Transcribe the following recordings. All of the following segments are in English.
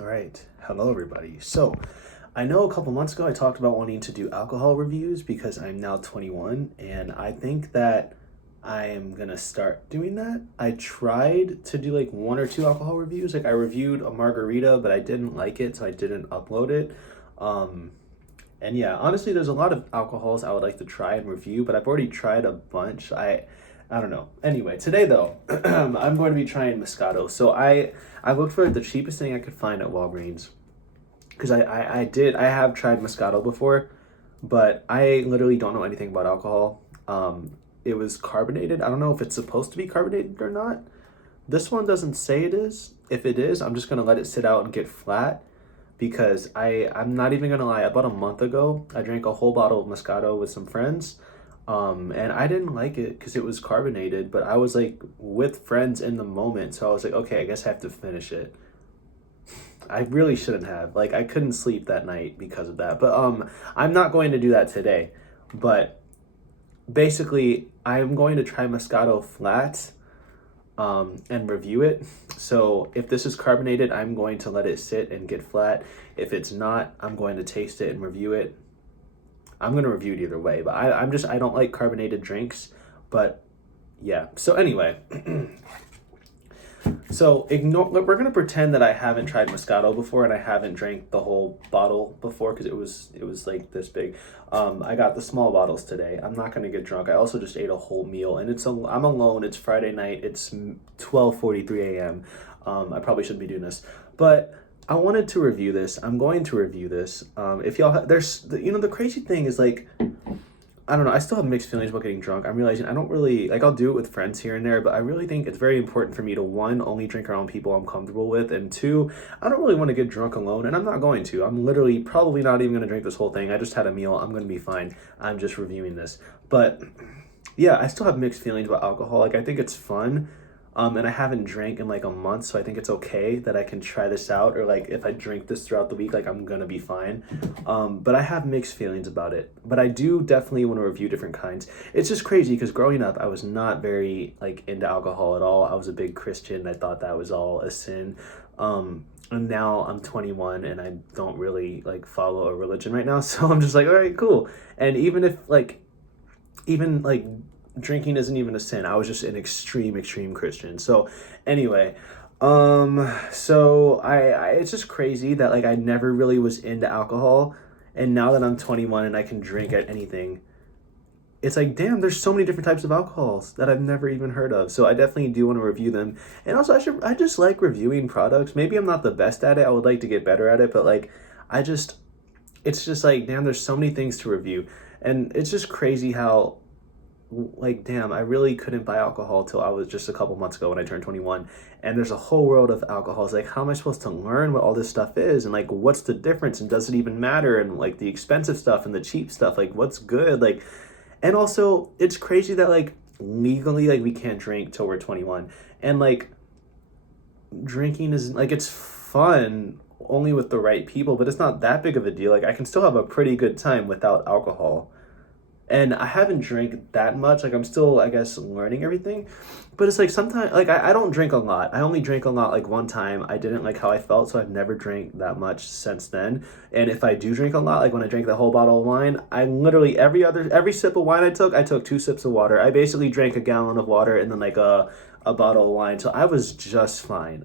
All right. Hello, everybody. So, I know a couple months ago I talked about wanting to do alcohol reviews because I'm now 21, and I think that I am gonna start doing that. I tried to do like one or two alcohol reviews. Like, I reviewed a margarita, but I didn't like it, so I didn't upload it. Um, and yeah, honestly, there's a lot of alcohols I would like to try and review, but I've already tried a bunch. I don't know. Anyway, today though, I'm going to be trying Moscato. I looked for the cheapest thing I could find at Walgreens because I have tried Moscato before, but I literally don't know anything about alcohol. It was carbonated. I don't know if it's supposed to be carbonated or not. This one doesn't say it is. If it is, I'm just gonna let it sit out and get flat because I'm not even gonna lie. About a month ago, I drank a whole bottle of Moscato with some friends, and I didn't like it because it was carbonated. But I was like with friends in the moment, so I was like, okay, I guess I have to finish it. I really shouldn't have. Like, I couldn't sleep that night because of that. But I'm not going to do that today. But basically, I'm going to try Moscato flat and review it. So if this is carbonated, I'm going to let it sit and get flat. If it's not, I'm going to taste it and review it. I'm going to review it either way, but I don't like carbonated drinks, but yeah. So anyway, so ignore, we're going to pretend that I haven't tried Moscato before and I haven't drank the whole bottle before because it was like this big. I got the small bottles today. I'm not going to get drunk. I also just ate a whole meal and I'm alone. It's Friday night. It's 12:43 a.m. I probably shouldn't be doing this, but I wanted to review this. I'm going to review this. If y'all there's the crazy thing is like, I don't know. I still have mixed feelings about getting drunk. I'm realizing I don't really like. I'll do it with friends here and there, but I really think it's very important for me to, one, only drink around people I'm comfortable with, and two, I don't really want to get drunk alone, and I'm not going to. I'm literally probably not even going to drink this whole thing. I just had a meal. I'm going to be fine. I'm just reviewing this, but yeah, I still have mixed feelings about alcohol. Like, I think it's fun. And I haven't drank in like a month, so I think it's okay that I can try this out. Or like if I drink this throughout the week, like I'm gonna be fine. But I have mixed feelings about it. But I do definitely want to review different kinds. It's just crazy because growing up, I was not very like into alcohol at all. I was a big Christian. I thought that was all a sin. And now I'm 21 and I don't really like follow a religion right now. So I'm just like, all right, cool. And even like drinking isn't even a sin. I was just an extreme Christian. So anyway, so I it's just crazy that like I never really was into alcohol, and now that I'm 21 and I can drink at anything, it's like, damn, there's so many different types of alcohols that I've never even heard of. So I definitely do want to review them. And also I just like reviewing products. Maybe I'm not the best at it. I would like to get better at it, but like I just it's just like, damn, there's so many things to review. And it's just crazy how, like, damn, I really couldn't buy alcohol till I was just a couple months ago when I turned 21. And there's a whole world of alcohols. Like, how am I supposed to learn what all this stuff is? And like, what's the difference? And does it even matter? And like the expensive stuff and the cheap stuff, like what's good? Like, and also it's crazy that like legally, like we can't drink till we're 21. And like drinking is like, it's fun only with the right people, but it's not that big of a deal. Like, I can still have a pretty good time without alcohol. And I haven't drank that much. Like, I'm still, I guess, learning everything. But it's like sometimes, like, I don't drink a lot. I only drank a lot like one time. I didn't like how I felt, so I've never drank that much since then. And if I do drink a lot, like when I drank the whole bottle of wine, I literally, every sip of wine I took 2 sips of water. I basically drank a gallon of water and then like a bottle of wine. So I was just fine.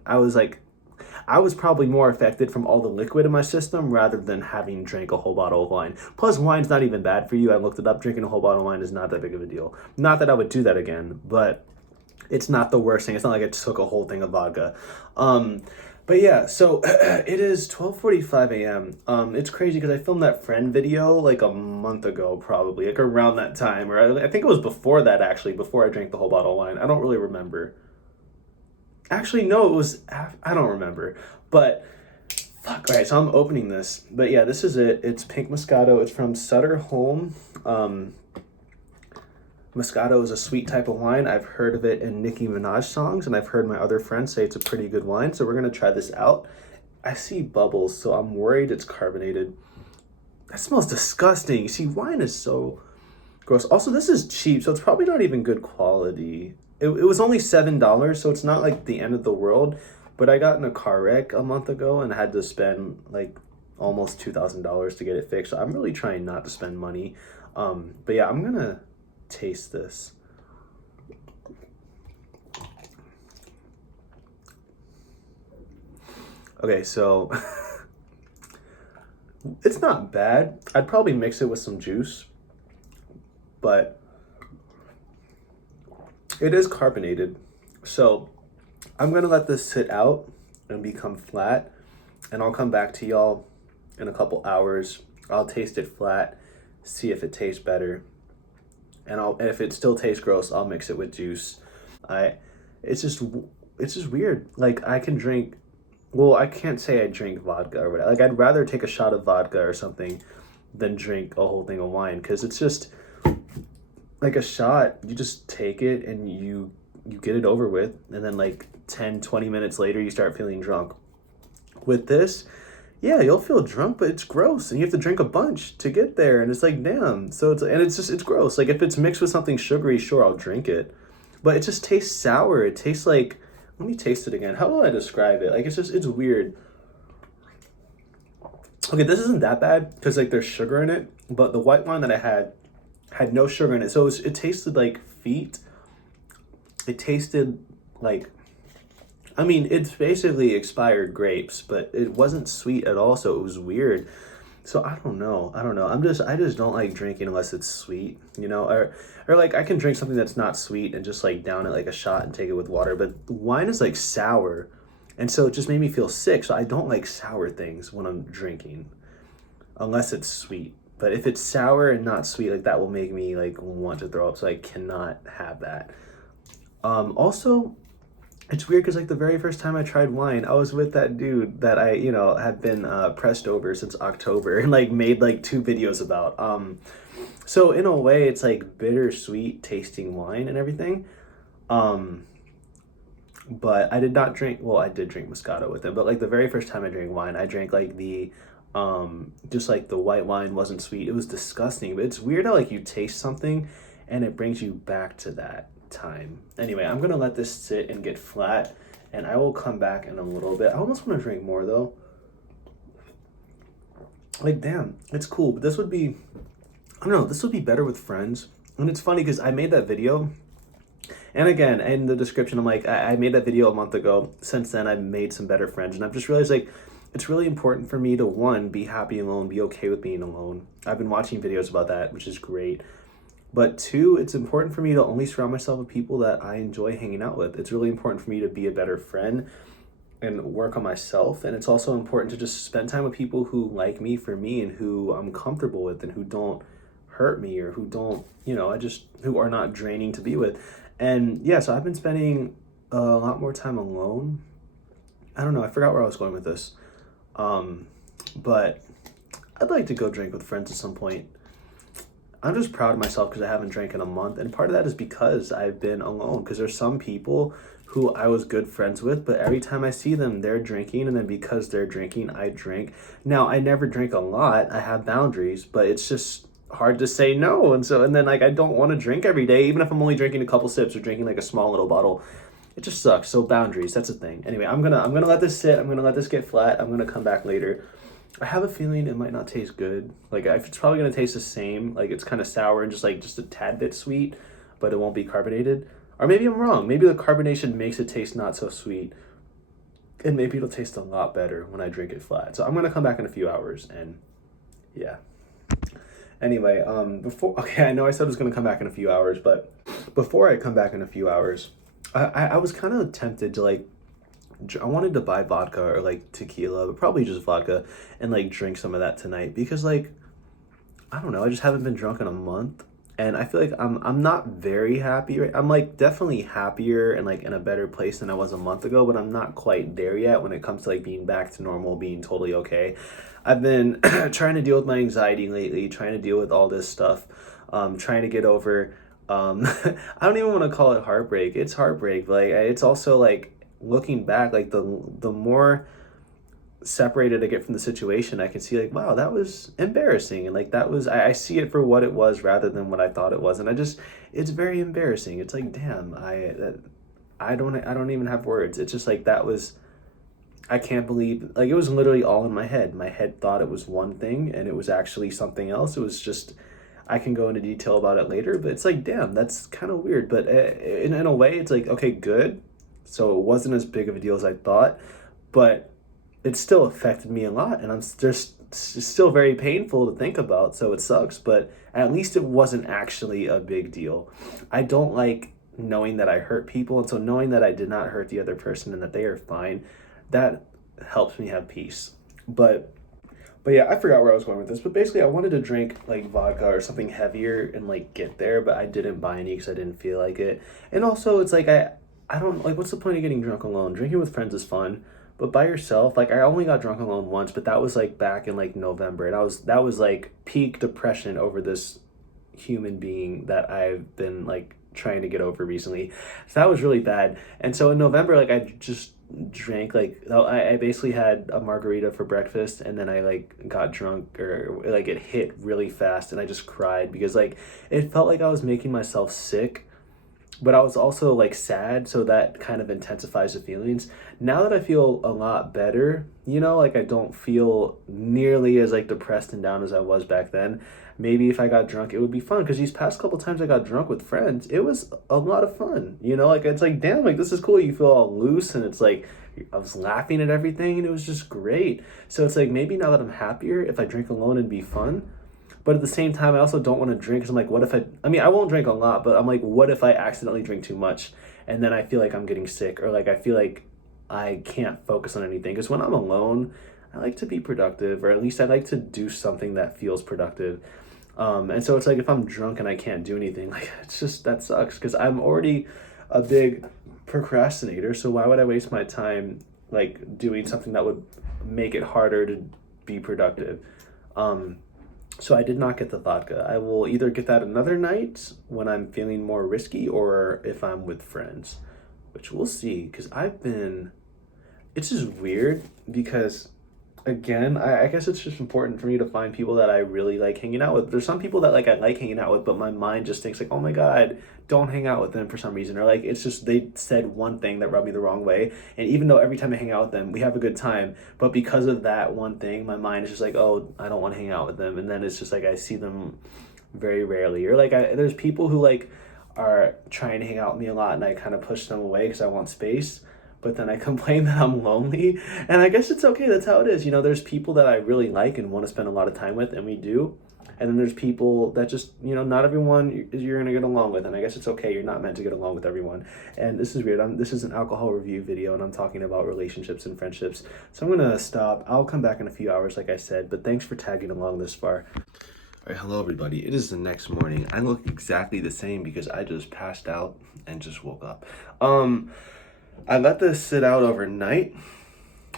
I was probably more affected from all the liquid in my system rather than having drank a whole bottle of wine. Plus, wine's not even bad for you. I looked it up. Drinking a whole bottle of wine is not that big of a deal. Not that I would do that again, but it's not the worst thing. It's not like I took a whole thing of vodka. But yeah, so it is 12:45 a.m. It's crazy because I filmed that friend video like a month ago, probably like around that time, or I think it was before that actually, before I drank the whole bottle of wine. I don't really remember. Actually, no, it was. I don't remember. But fuck. All right, so I'm opening this. But yeah, this is it. It's pink Moscato. It's from Sutter Home. Moscato is a sweet type of wine. I've heard of it in Nicki Minaj songs, and I've heard my other friends say it's a pretty good wine. So we're gonna try this out. I see bubbles, so I'm worried it's carbonated. That smells disgusting. See, wine is so gross. Also, this is cheap, so it's probably not even good quality. It was only $7, so it's not like the end of the world, But I got in a car wreck a month ago and had to spend like almost $2,000 to get it fixed. So I'm really trying not to spend money. But yeah, I'm gonna taste this. Okay, so it's not bad. I'd probably mix it with some juice, but it is carbonated. So I'm gonna let this sit out and become flat, and I'll come back to y'all in a couple hours. I'll taste it flat, see if it tastes better, and if it still tastes gross, I'll mix it with juice. I, it's just it's just weird. Like I can drink. Well, I can't say I drink vodka or whatever. Like I'd rather take a shot of vodka or something than drink a whole thing of wine, because it's just like a shot. You just take it and you get it over with, and then like 10-20 minutes later you start feeling drunk. With this, yeah, you'll feel drunk, but it's gross, and you have to drink a bunch to get there, and it's like, damn. So it's gross. Like if it's mixed with something sugary, sure, I'll drink it, but it just tastes sour. It tastes like, let me taste it again. How will I describe it? Like it's weird. Okay, this isn't that bad because like there's sugar in it, but the white wine that I had no sugar in it, so it tasted like feet. It tasted like, I mean, it's basically expired grapes, but it wasn't sweet at all, so it was weird. So I don't know. I don't know. I just don't like drinking unless it's sweet, you know? Or like I can drink something that's not sweet and just like down it like a shot and take it with water, but wine is like sour. And so it just made me feel sick. So I don't like sour things when I'm drinking unless it's sweet. But if it's sour and not sweet, like that will make me like want to throw up, so I cannot have that. Also, it's weird because like the very first time I tried wine, I was with that dude that I, had been pressed over since October and like made like 2 videos about. So in a way, it's like bittersweet tasting wine and everything. Um, but I did not drink. Well, I did drink Moscato with him, but like the very first time I drank wine, I drank like just like the white wine wasn't sweet. It was disgusting. But it's weird how like you taste something, and it brings you back to that time. Anyway, I'm gonna let this sit and get flat, and I will come back in a little bit. I almost want to drink more though. Like, damn, it's cool, but this would be, I don't know, this would be better with friends. And it's funny because I made that video, and again, in the description, I'm like, I made that video a month ago. Since then, I've made some better friends, and I've just realized like it's really important for me to, one, be happy alone, be okay with being alone. I've been watching videos about that, which is great. But two, it's important for me to only surround myself with people that I enjoy hanging out with. It's really important for me to be a better friend and work on myself. And it's also important to just spend time with people who like me for me and who I'm comfortable with and who don't hurt me or who don't, who are not draining to be with. And yeah, so I've been spending a lot more time alone. I don't know, I forgot where I was going with this. But I'd like to go drink with friends at some point. I'm just proud of myself because I haven't drank in a month. And part of that is because I've been alone. Because there's some people who I was good friends with, but every time I see them, they're drinking. And then because they're drinking, I drink. Now, I never drink a lot. I have boundaries, but it's just hard to say no. And then like I don't want to drink every day, even if I'm only drinking a couple sips or drinking like a small little bottle. It just sucks. So boundaries, that's a thing. Anyway, I'm gonna let this sit. I'm gonna let this get flat. I'm gonna come back later. I have a feeling it might not taste good. Like it's probably gonna taste the same. Like it's kind of sour and just a tad bit sweet, but it won't be carbonated. Or maybe I'm wrong. Maybe the carbonation makes it taste not so sweet, and maybe it'll taste a lot better when I drink it flat. So I'm gonna come back in a few hours, and yeah. Anyway, I know I said I was gonna come back in a few hours, but before I come back in a few hours, I was kind of tempted to like. I wanted to buy vodka or like tequila, but probably just vodka, and like drink some of that tonight because like I don't know, I just haven't been drunk in a month, and I feel like I'm not very happy. Right? I'm like definitely happier and like in a better place than I was a month ago, but I'm not quite there yet when it comes to like being back to normal, being totally okay. I've been trying to deal with my anxiety lately, trying to deal with all this stuff, trying to get over. I don't even want to call it heartbreak. It's heartbreak. Like it's also like looking back, like the more separated I get from the situation, I can see like, wow, that was embarrassing, and like that was I see it for what it was rather than what I thought it was, and it's very embarrassing. It's like, damn, I don't even have words. It's just like that was I can't believe, like, it was literally all in my head. My head thought it was one thing and it was actually something else. It was just, I can go into detail about it later, but it's like, damn, that's kind of weird. But in a way, it's like, okay, good. So it wasn't as big of a deal as I thought, but it still affected me a lot. And I'm just it's still very painful to think about. So it sucks, but at least it wasn't actually a big deal. I don't like knowing that I hurt people. And so knowing that I did not hurt the other person and that they are fine, that helps me have peace. But yeah, I forgot where I was going with this. But basically, I wanted to drink like vodka or something heavier and like get there, but I didn't buy any because I didn't feel like it. And also, it's like I don't like. What's the point of getting drunk alone? Drinking with friends is fun, but by yourself, like I only got drunk alone once, but that was like back in like November, and that was like peak depression over this human being that I've been like trying to get over recently. So that was really bad. And so in November, like I just drank like I basically had a margarita for breakfast and then I like got drunk or like it hit really fast and I just cried because like it felt like I was making myself sick, but I was also like sad, so that kind of intensifies the feelings. Now that I feel a lot better, like I don't feel nearly as like depressed and down as I was back then. Maybe if I got drunk, it would be fun because these past couple times I got drunk with friends, it was a lot of fun. Like it's like damn, like this is cool. You feel all loose and it's like I was laughing at everything and it was just great. So it's like maybe now that I'm happier, if I drink alone and be fun, but at the same time, I also don't want to drink because I'm like, what if I mean, I won't drink a lot, but I'm like, what if I accidentally drink too much and then I feel like I'm getting sick or like I feel like I can't focus on anything? Because when I'm alone, I like to be productive or at least I like to do something that feels productive. And so it's like if I'm drunk and I can't do anything, like it's just that sucks because I'm already a big procrastinator. So why would I waste my time like doing something that would make it harder to be productive? Um, so I did not get the vodka. I will either get that another night when I'm feeling more risky or if I'm with friends, which we'll see. Because it's just weird because, again, I guess it's just important for me to find people that I really like hanging out with. There's some people that like I like hanging out with, but my mind just thinks like, oh my God, don't hang out with them for some reason. Or like it's just they said one thing that rubbed me the wrong way. And even though every time I hang out with them, we have a good time, but because of that one thing, my mind is just like, oh, I don't want to hang out with them. And then it's just like I see them very rarely. Or like there's people who like are trying to hang out with me a lot and I kind of push them away because I want space, but then I complain that I'm lonely. And I guess it's okay. That's how it is. There's people that I really like and want to spend a lot of time with, and we do. And then there's people that just, not everyone you're going to get along with. And I guess it's okay. You're not meant to get along with everyone. And this is weird. This is an alcohol review video, and I'm talking about relationships and friendships. So I'm going to stop. I'll come back in a few hours, like I said. But thanks for tagging along this far. All right, hello everybody. It is the next morning. I look exactly the same because I just passed out and just woke up. I let this sit out overnight.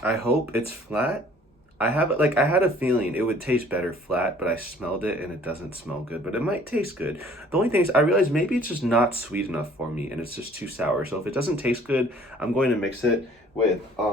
I hope it's flat. I had a feeling it would taste better flat, but I smelled it and it doesn't smell good, but it might taste good. The only thing is I realized maybe it's just not sweet enough for me and it's just too sour. So if it doesn't taste good, I'm going to mix it with I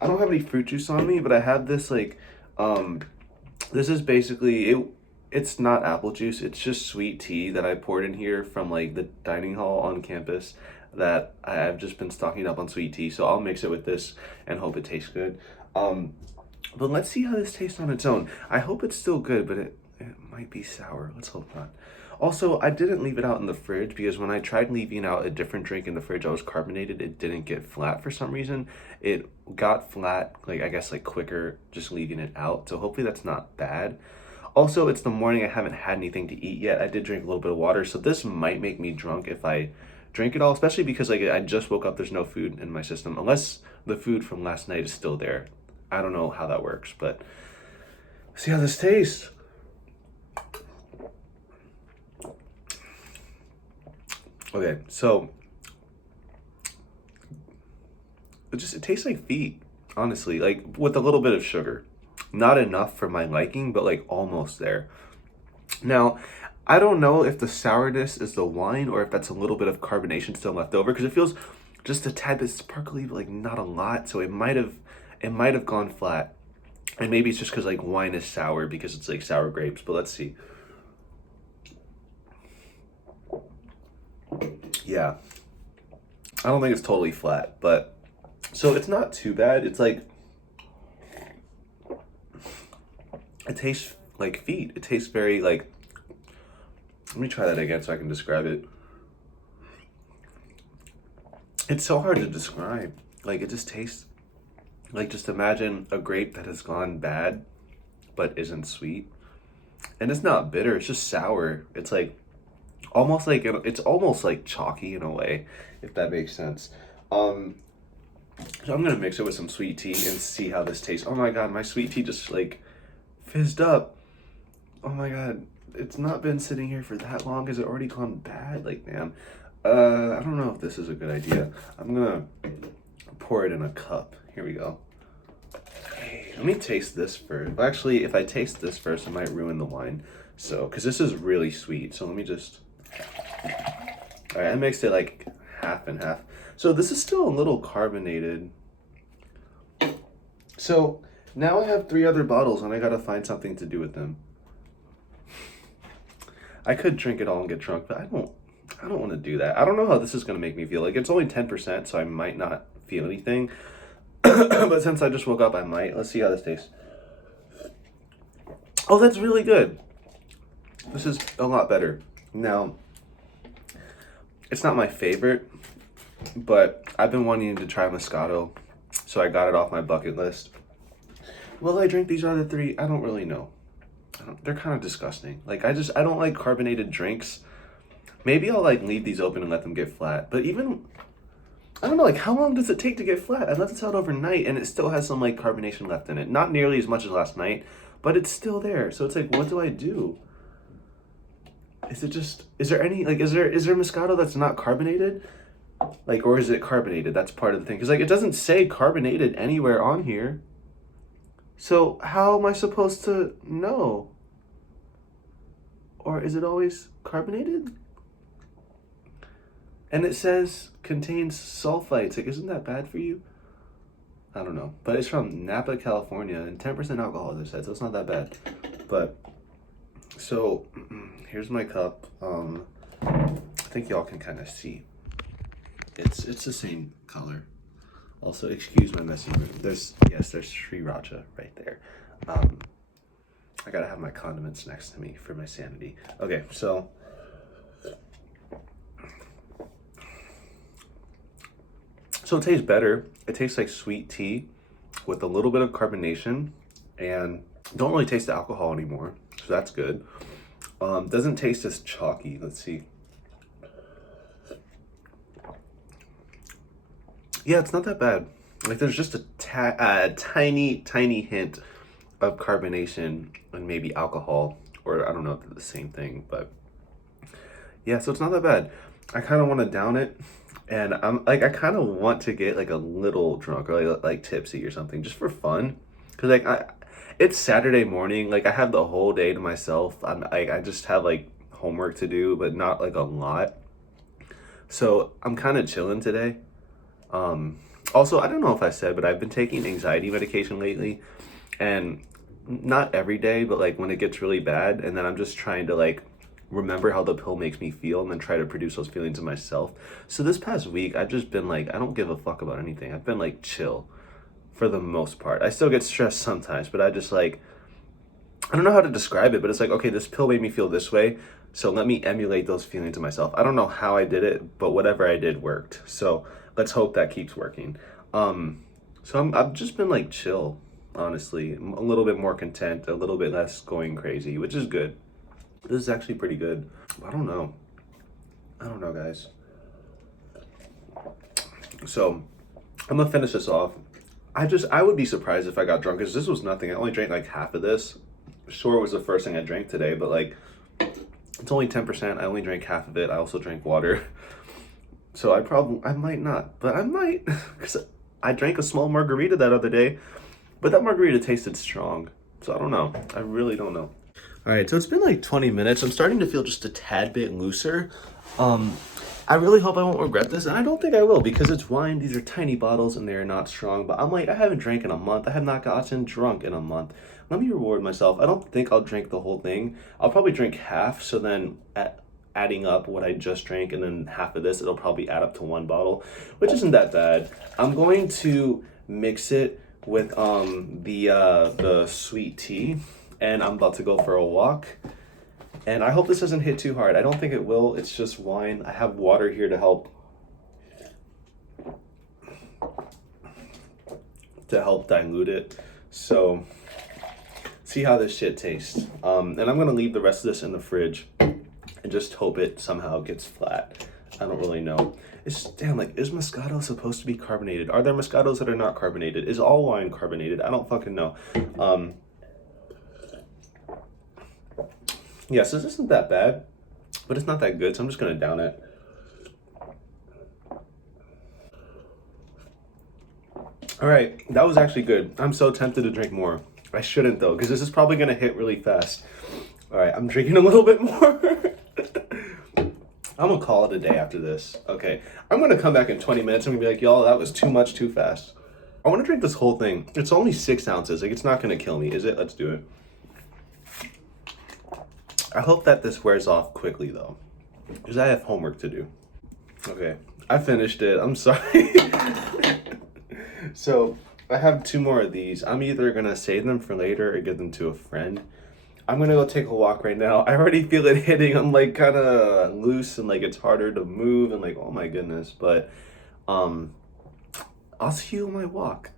don't have any fruit juice on me, but I have this this is basically it. It's not apple juice. It's just sweet tea that I poured in here from like the dining hall on campus that I've just been stocking up on sweet tea. So I'll mix it with this and hope it tastes good. But let's see how this tastes on its own. I hope it's still good, but it might be sour. Let's hope not. Also, I didn't leave it out in the fridge because when I tried leaving out a different drink in the fridge that was carbonated, it didn't get flat for some reason. It got flat, like I guess like quicker just leaving it out. So hopefully that's not bad. Also, it's the morning. I haven't had anything to eat yet. I did drink a little bit of water, so this might make me drunk if I drink it all, especially because like I just woke up. There's no food in my system unless the food from last night is still there. I don't know how that works, but see how this tastes. Okay, so it tastes like feet, honestly, like with a little bit of sugar. Not enough for my liking, but like almost there. Now, I don't know if the sourness is the wine or if that's a little bit of carbonation still left over because it feels just a tad bit sparkly, but like not a lot. So it might have gone flat. And maybe it's just because like wine is sour because it's like sour grapes, but let's see. Yeah. I don't think it's totally flat, but So it's not too bad. It's like, it tastes like feet. It tastes very like, let me try that again so I can describe it. It's so hard to describe. Like, it just tastes like, just imagine a grape that has gone bad but isn't sweet. And it's not bitter, it's just sour. It's like almost like it's almost like chalky in a way, if that makes sense. Um so I'm gonna mix it with some sweet tea and see how this tastes. Oh my god, my sweet tea just like fizzed up. Oh my god, it's not been sitting here for that long. Has it already gone bad? Like, man, I don't know if this is a good idea. I'm gonna pour it in a cup. Here we go. Okay, let me taste this first. Well, actually, if I taste this first, it might ruin the wine. So, because this is really sweet. So let me just. All right, I mixed it like half and half. So this is still a little carbonated. So now I have 3 other bottles and I gotta find something to do with them. I could drink it all and get drunk, but I don't want to do that. I don't know how this is gonna make me feel. Like, it's only 10%, so I might not feel anything. But since I just woke up, I might. Let's see how this tastes. Oh, that's really good. This is a lot better. Now, it's not my favorite, but I've been wanting to try Moscato, so I got it off my bucket list. Will I drink these other 3? I don't really know. They're kind of disgusting. Like, I don't like carbonated drinks. Maybe I'll like leave these open and let them get flat. But even, I don't know, like, how long does it take to get flat? I left this out overnight and it still has some like carbonation left in it. Not nearly as much as last night, but it's still there. So it's like, what do I do? Is it just, is there any, like, is there Moscato that's not carbonated? Like, or is it carbonated? That's part of the thing. Because like, it doesn't say carbonated anywhere on here. So how am I supposed to know? Or is it always carbonated? And it says contains sulfites. Like, isn't that bad for you? I don't know. But it's from Napa, California, and 10% alcohol, as I said, so it's not that bad. But, so, here's my cup. I think y'all can kind of see. It's the same color. Also, excuse my messy room. There's Sriracha right there. I gotta have my condiments next to me for my sanity. Okay, so it tastes better. It tastes like sweet tea with a little bit of carbonation, and don't really taste the alcohol anymore, so that's good. Doesn't taste as chalky. Let's see. Yeah, it's not that bad. Like, there's just a tiny hint of carbonation and maybe alcohol, or I don't know if they're the same thing, but yeah, so it's not that bad. I kind of want to down it, and I'm like, I kind of want to get like a little drunk or like tipsy or something just for fun, because like it's Saturday morning, like I have the whole day to myself. I'm like, I just have like homework to do, but not like a lot, so I'm kind of chilling today. Also, I don't know if I said, but I've been taking anxiety medication lately, and not every day, but like when it gets really bad, and then I'm just trying to like remember how the pill makes me feel and then try to produce those feelings in myself. So this past week, I've just been like, I don't give a fuck about anything. I've been like chill for the most part. I still get stressed sometimes, but I just like, I don't know how to describe it, but it's like, okay, this pill made me feel this way, so let me emulate those feelings in myself. I don't know how I did it, but whatever I did worked. So let's hope that keeps working. So I've just been like chill, honestly. I'm a little bit more content, a little bit less going crazy, which is good. This is actually pretty good. I don't know, guys. So I'm gonna finish this off. I would be surprised if I got drunk, because this was nothing. I only drank like half of this. Sure, it was the first thing I drank today, but like, it's only 10%. I only drank half of it. I also drank water. So I might not, but I might, because I drank a small margarita that other day, but that margarita tasted strong. So I don't know. I really don't know. All right, so it's been like 20 minutes. I'm starting to feel just a tad bit looser. I really hope I won't regret this, and I don't think I will, because it's wine. These are tiny bottles and they're not strong, but I'm like, I haven't drank in a month. I have not gotten drunk in a month. Let me reward myself. I don't think I'll drink the whole thing. I'll probably drink half, so then adding up what I just drank and then half of this, it'll probably add up to one bottle, which isn't that bad. I'm going to mix it with the sweet tea, and I'm about to go for a walk. And I hope this doesn't hit too hard. I don't think it will. It's just wine. I have water here to help dilute it. So see how this shit tastes. And I'm gonna leave the rest of this in the fridge and just hope it somehow gets flat. I don't really know. It's damn, like, is Moscato supposed to be carbonated? Are there Moscatos that are not carbonated? Is all wine carbonated? I don't fucking know. Yeah, so this isn't that bad, but it's not that good, so I'm just gonna down it. All right, that was actually good. I'm so tempted to drink more. I shouldn't though, because this is probably gonna hit really fast. All right, I'm drinking a little bit more. I'm gonna call it a day after this. Okay, I'm gonna come back in 20 minutes. I'm gonna be like, y'all, that was too much, too fast. I wanna drink this whole thing. It's only 6 ounces. Like, it's not gonna kill me, is it? Let's do it. I hope that this wears off quickly though, because I have homework to do. Okay, I finished it. I'm sorry. So I have 2 more of these. I'm either gonna save them for later or give them to a friend. I'm gonna go take a walk right now. I already feel it hitting. I'm like kind of loose and like it's harder to move and like, oh my goodness. But I'll see you on my walk.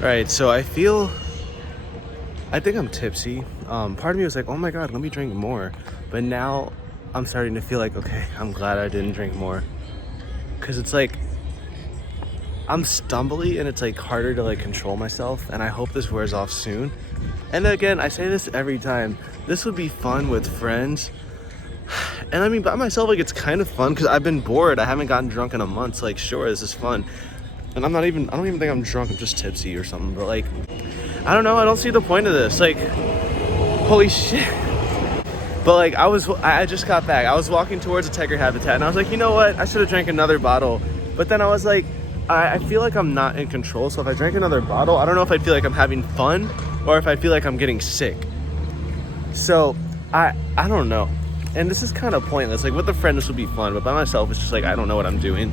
All right, so I think I'm tipsy. Part of me was like, oh my God, let me drink more. But now I'm starting to feel like, okay, I'm glad I didn't drink more. Cause it's like, I'm stumbly and it's like harder to like control myself. And I hope this wears off soon. And again, I say this every time, this would be fun with friends. And I mean, by myself, like it's kind of fun because I've been bored. I haven't gotten drunk in a month. So like, sure, this is fun. And I don't even think I'm drunk, I'm just tipsy or something, but like, I don't know, I don't see the point of this, like, holy shit. But like, I just got back, I was walking towards a tiger habitat, and I was like, you know what, I should have drank another bottle, but then I was like, I feel like I'm not in control, so if I drank another bottle, I don't know if I feel like I'm having fun, or if I feel like I'm getting sick. So, I don't know, and this is kind of pointless, like with a friend this would be fun, but by myself it's just like, I don't know what I'm doing.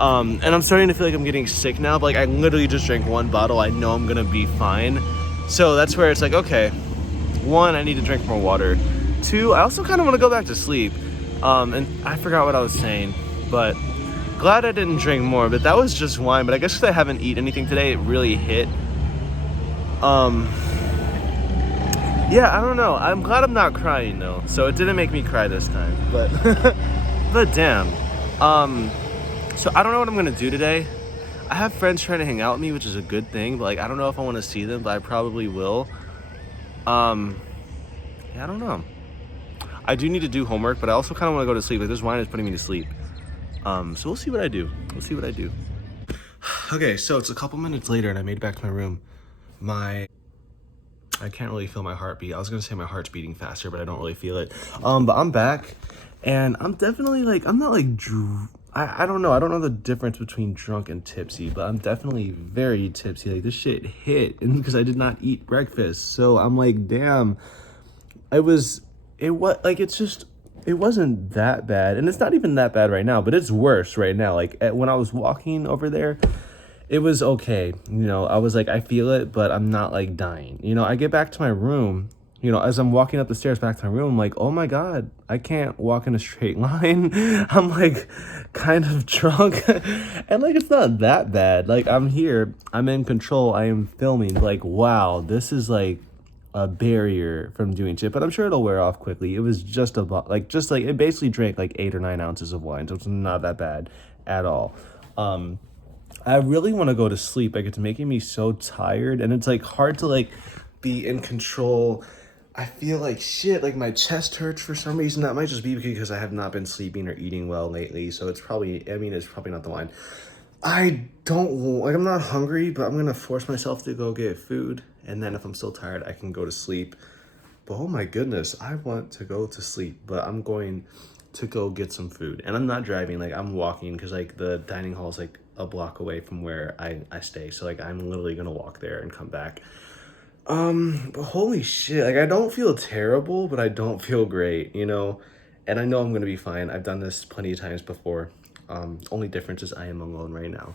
And I'm starting to feel like I'm getting sick now, but like I literally just drank 1 bottle. I know I'm gonna be fine. So that's where it's like, okay, 1, I need to drink more water. 2, I also kind of want to go back to sleep. And I forgot what I was saying, but glad I didn't drink more, but that was just wine. But I guess because I haven't eaten anything today, it really hit. Yeah, I don't know. I'm glad I'm not crying though. So it didn't make me cry this time, but, but damn. So I don't know what I'm gonna do today. I have friends trying to hang out with me, which is a good thing, but like I don't know if I want to see them, but I probably will. Yeah, I don't know. I do need to do homework, but I also kind of want to go to sleep. Like this wine is putting me to sleep. So we'll see what I do. We'll see what I do. Okay, so it's a couple minutes later and I made it back to my room. I can't really feel my heartbeat. I was gonna say my heart's beating faster, but I don't really feel it. But I'm back and I'm definitely like, I'm not like I don't know. I don't know the difference between drunk and tipsy, but I'm definitely very tipsy. Like this shit hit because I did not eat breakfast. So I'm like, damn, it wasn't that bad. And it's not even that bad right now, but it's worse right now. Like when I was walking over there, it was okay. You know, I was like, I feel it, but I'm not like dying. You know, I get back to my room, you know, as I'm walking up the stairs back to my room, I'm like, oh my God, I can't walk in a straight line. I'm like kind of drunk and like, it's not that bad. Like I'm here, I'm in control. I am filming like, wow, this is like a barrier from doing shit, but I'm sure it'll wear off quickly. It was just it basically drank like 8 or 9 ounces of wine. So it's not that bad at all. I really want to go to sleep. Like it's making me so tired and it's like hard to like be in control. I feel like shit, like my chest hurts for some reason. That might just be because I have not been sleeping or eating well lately. So it's probably not the wine. I'm not hungry, but I'm going to force myself to go get food. And then if I'm still tired, I can go to sleep. But oh my goodness, I want to go to sleep, but I'm going to go get some food. And I'm not driving, like I'm walking because like the dining hall is like a block away from where I stay. So like I'm literally gonna walk there and come back. But holy shit, like I don't feel terrible, but I don't feel great, you know? And I know I'm gonna be fine. I've done this plenty of times before. Only difference is I am alone right now.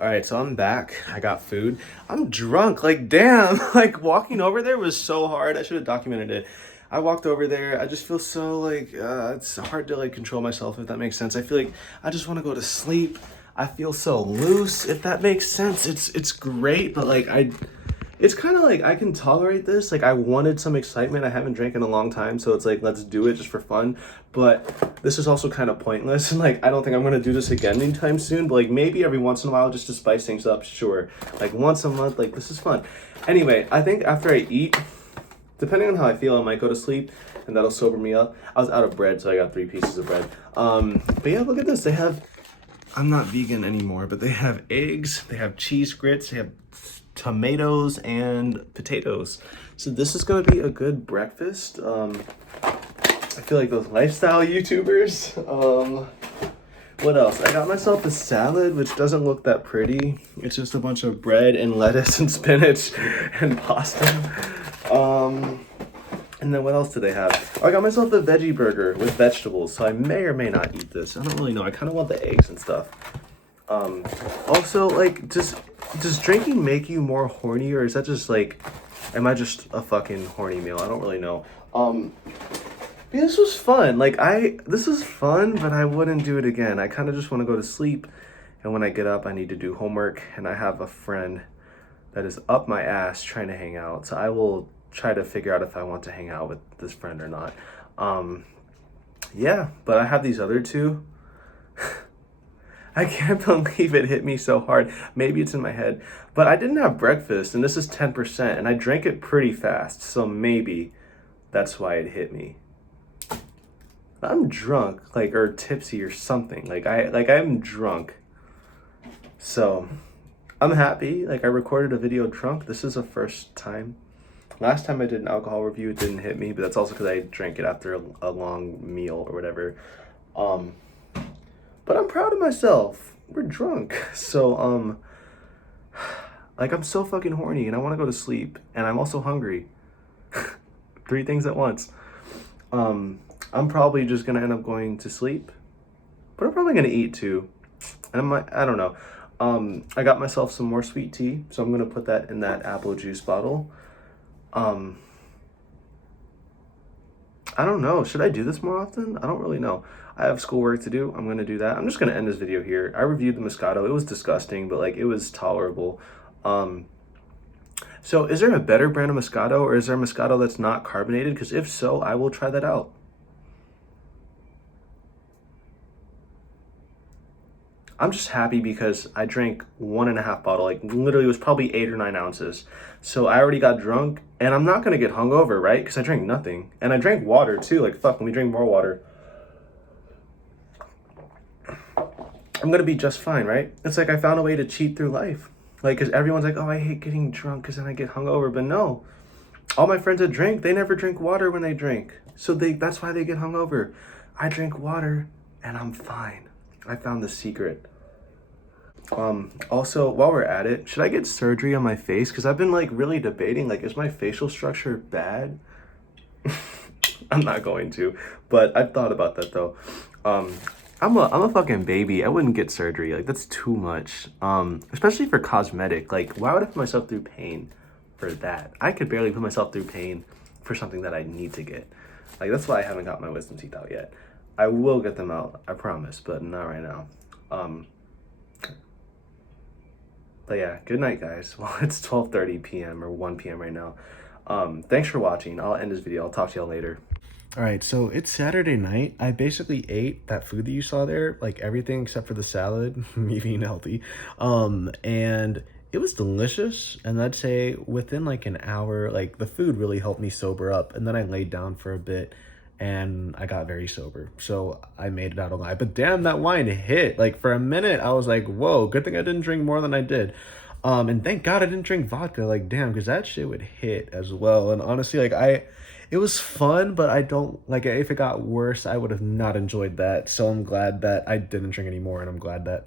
All right, so I'm back. I got food. I'm drunk. Like, damn. Like, walking over there was so hard. I should have documented it. I walked over there. I just feel so, like, it's hard to, like, control myself, if that makes sense. I feel like I just want to go to sleep. I feel so loose, if that makes sense. It's great, but, like, it's kind of like I can tolerate this. Like I wanted some excitement. I haven't drank in a long time, so it's like let's do it just for fun. But this is also kind of pointless, and like I don't think I'm gonna do this again anytime soon. But like maybe every once in a while, just to spice things up, sure. Like once a month, like this is fun. Anyway, I think after I eat, depending on how I feel, I might go to sleep, and that'll sober me up. I was out of bread, so I got 3 pieces of bread. But yeah, look at this. They have. I'm not vegan anymore, but they have eggs. They have cheese grits. They have tomatoes and potatoes. So this is gonna be a good breakfast. I feel like those lifestyle YouTubers. What else? I got myself a salad, which doesn't look that pretty. It's just a bunch of bread and lettuce and spinach and pasta. And then what else do they have? Oh, I got myself a veggie burger with vegetables, so I may or may not eat this. I don't really know. I kind of want the eggs and stuff. Also, like, does drinking make you more horny, or is that just like, am I just a fucking horny meal? I don't really know. Yeah, this was fun. Like, this is fun, but I wouldn't do it again. I kind of just want to go to sleep, and when I get up, I need to do homework, and I have a friend that is up my ass trying to hang out, so I will try to figure out if I want to hang out with this friend or not. Yeah, but I have these other two. I can't believe it hit me so hard. Maybe it's in my head. But I didn't have breakfast, and this is 10%, and I drank it pretty fast, so maybe that's why it hit me. I'm drunk, like, or tipsy or something. I'm drunk. So, I'm happy. Like, I recorded a video drunk. This is a first time. Last time I did an alcohol review, it didn't hit me, but that's also because I drank it after a long meal or whatever. But I'm proud of myself. We're drunk. So, like, I'm so fucking horny and I want to go to sleep. And I'm also hungry. 3 things at once. I'm probably just going to end up going to sleep. But I'm probably going to eat too. And I don't know. I got myself some more sweet tea. So I'm going to put that in that apple juice bottle. I don't know. Should I do this more often? I don't really know. I have schoolwork to do. I'm going to do that. I'm just going to end this video here. I reviewed the Moscato. It was disgusting, but like it was tolerable. So is there a better brand of Moscato, or is there a Moscato that's not carbonated? Because if so, I will try that out. I'm just happy because I drank 1.5 bottle, like literally it was probably 8 or 9 ounces. So I already got drunk, and I'm not gonna get hungover, right? Because I drank nothing. And I drank water too, like fuck, let me drink more water. I'm gonna be just fine, right? It's like I found a way to cheat through life. Like, cause everyone's like, oh, I hate getting drunk because then I get hungover. But no, all my friends that drink, they never drink water when they drink. So that's why they get hungover. I drink water and I'm fine. I found the secret. Also, while we're at it, should I get surgery on my face? Because I've been like really debating, like, is my facial structure bad? I'm not going to, but I've thought about that though. I'm a fucking baby. I wouldn't get surgery. Like, that's too much. Especially for cosmetic. Like, why would I put myself through pain for that? I could barely put myself through pain for something that I need to get. Like, that's why I haven't got my wisdom teeth out yet. I will get them out, I promise, but not right now. But yeah, good night, guys. Well, it's 12:30 p.m. or 1 p.m. right now. Thanks for watching. I'll end this video. I'll talk to y'all later. All right, so it's Saturday night. I basically ate that food that you saw there, like everything except for the salad, me being healthy. And it was delicious. And I'd say within like an hour, like the food really helped me sober up. And then I laid down for a bit and I got very sober. So I made it out alive. But damn, that wine hit. Like for a minute, I was like, whoa, good thing I didn't drink more than I did. And thank God I didn't drink vodka. Like, damn, because that shit would hit as well. And honestly, like, it was fun, but I don't, like, if it got worse, I would have not enjoyed that. So I'm glad that I didn't drink anymore. And I'm glad that,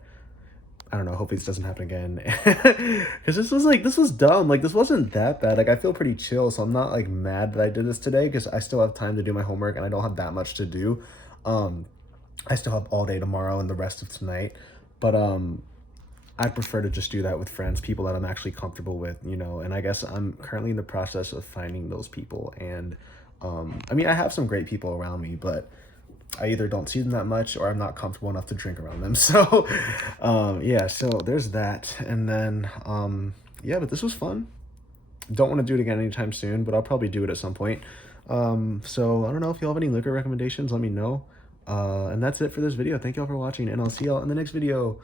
I don't know, hopefully this doesn't happen again. Because this was dumb. Like, this wasn't that bad. Like, I feel pretty chill. So I'm not, like, mad that I did this today because I still have time to do my homework and I don't have that much to do. Um, I still have all day tomorrow and the rest of tonight. But, I prefer to just do that with friends, people that I'm actually comfortable with, you know, and I guess I'm currently in the process of finding those people. And I mean, I have some great people around me, but I either don't see them that much or I'm not comfortable enough to drink around them. So yeah, so there's that. And then yeah, but this was fun. Don't want to do it again anytime soon, but I'll probably do it at some point. So I don't know if you have any liquor recommendations, let me know. And that's it for this video. Thank y'all for watching, and I'll see y'all in the next video.